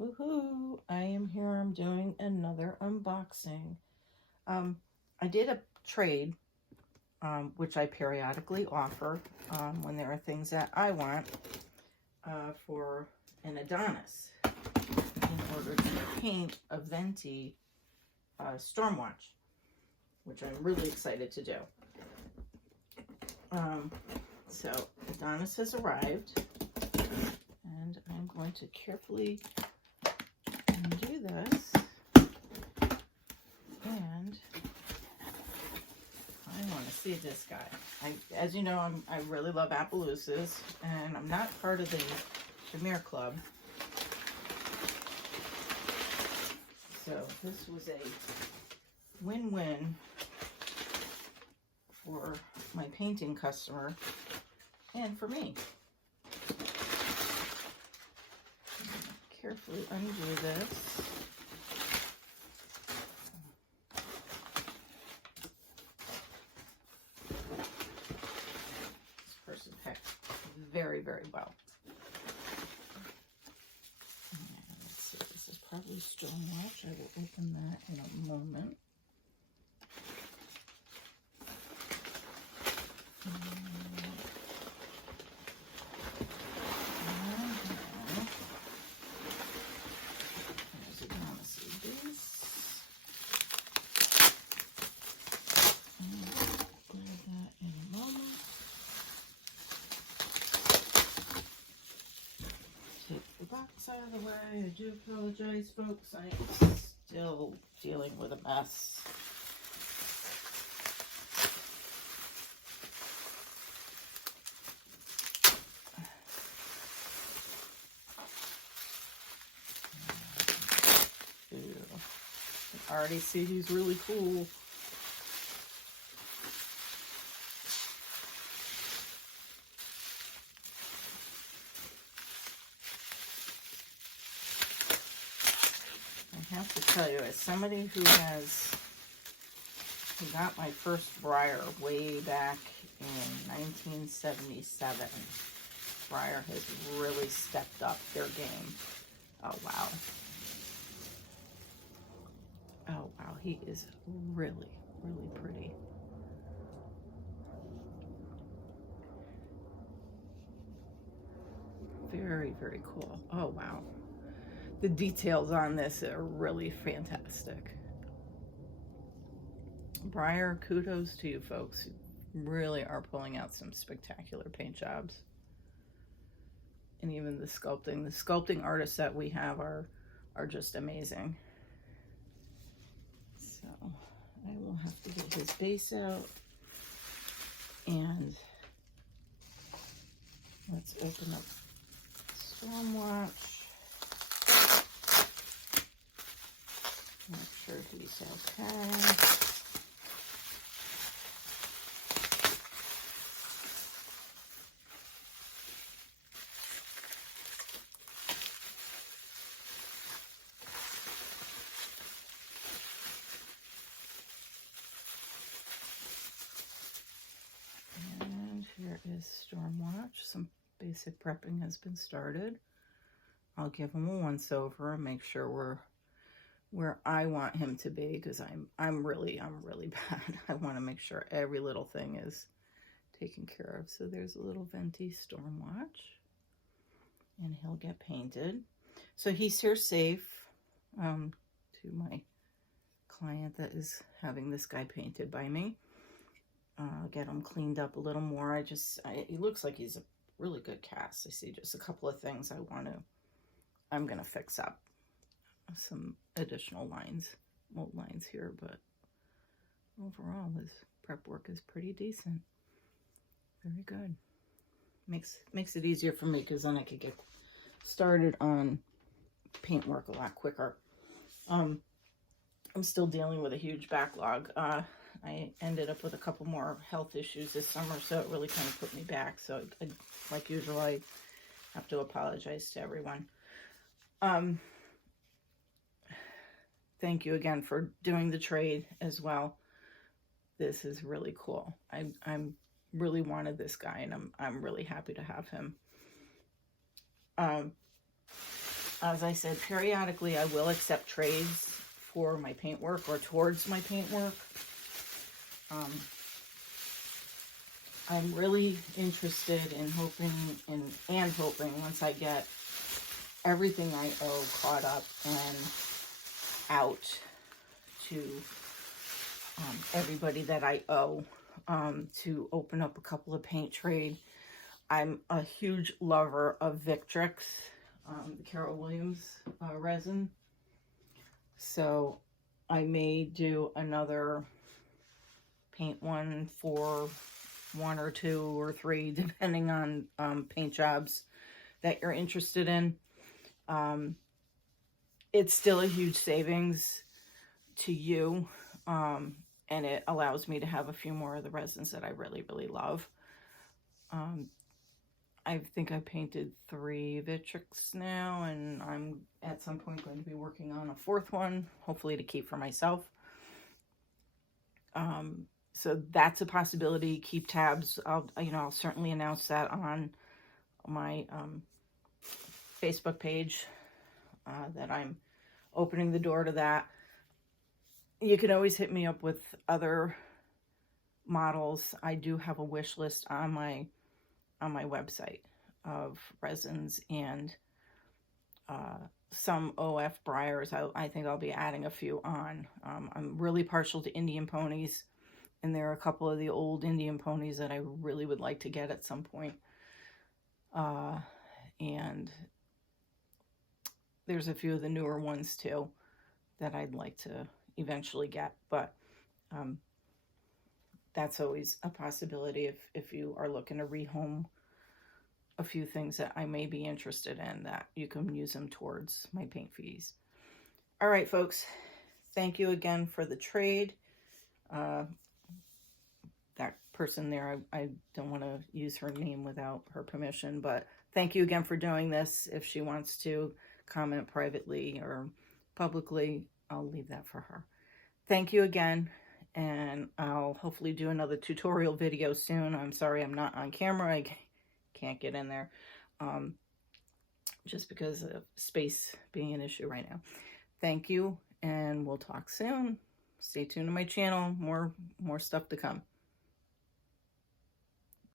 Woohoo! I am here. I'm doing another unboxing. I did a trade, which I periodically offer when there are things that I want for an Adonis in order to paint a Venti Stormwatch, which I'm really excited to do. So Adonis has arrived, and I'm going to carefully undo this, and I want to see this guy. As you know, I really love Appaloosas, and I'm not part of the Premier Club, so this was a win-win for my painting customer and for me. Carefully undo this. This person packed very, very well. And let's see, this is probably Stormwatch. I will open that in a moment. Take the box out of the way. I do apologize, folks. I am still dealing with a mess. I already see he's really cool. I have to tell you, as somebody who got my first Breyer way back in 1977, Breyer has really stepped up their game. Oh, wow. Oh, wow. He is really, really pretty. Very, very cool. Oh, wow. The details on this are really fantastic. Breyer, kudos to you folks. You really are pulling out some spectacular paint jobs. And even the sculpting artists that we have are just amazing. So I will have to get his base out, and let's open up Stormwatch. Make sure he's okay. And here is Stormwatch. Some basic prepping has been started. I'll give him a once over and make sure we're where I want him to be, because I'm really bad. I want to make sure every little thing is taken care of. So there's a little Venti Stormwatch, and he'll get painted. So he's here safe to my client that is having this guy painted by me. I'll get him cleaned up a little more. He looks like he's a really good cast. I see just a couple of things I'm gonna fix up. Some additional mold lines here, but overall his prep work is pretty decent. Very good. Makes it easier for me, because then I could get started on paint work a lot quicker. I'm still dealing with a huge backlog. I ended up with a couple more health issues this summer, so it really kind of put me back. So like usual, I have to apologize to everyone. Thank you again for doing the trade as well. This is really cool. I'm really wanted this guy, and I'm really happy to have him. as I said, periodically I will accept trades for my paintwork or towards my paintwork. I'm really interested in hoping once I get everything I owe caught up and out to everybody that I owe, to open up a couple of paint trade. I'm a huge lover of Victrix, the Carol Williams resin. So I may do another paint one for 1 or 2 or 3, depending on paint jobs that you're interested in. It's still a huge savings to you, and it allows me to have a few more of the resins that I really, really love. I think I painted 3 Victrix now, and I'm at some point going to be working on a 4th one, hopefully to keep for myself. So that's a possibility. Keep tabs. I'll certainly announce that on my Facebook page, that I'm opening the door to that. You can always hit me up with other models. I do have a wish list on my website of resins and some OF Breyers. I think I'll be adding a few on. I'm really partial to Indian ponies, and there are a couple of the old Indian ponies that I really would like to get at some point. And there's a few of the newer ones too that I'd like to eventually get, but that's always a possibility if you are looking to rehome a few things that I may be interested in, that you can use them towards my paint fees. All right, folks, thank you again for the trade. That person there, I don't want to use her name without her permission, but thank you again for doing this. If she wants to comment privately or publicly, I'll leave that for her. Thank you again, and I'll hopefully do another tutorial video soon. I'm sorry I'm not on camera. I can't get in there, just because of space being an issue right now. Thank you, and we'll talk soon. Stay tuned to my channel. More stuff to come.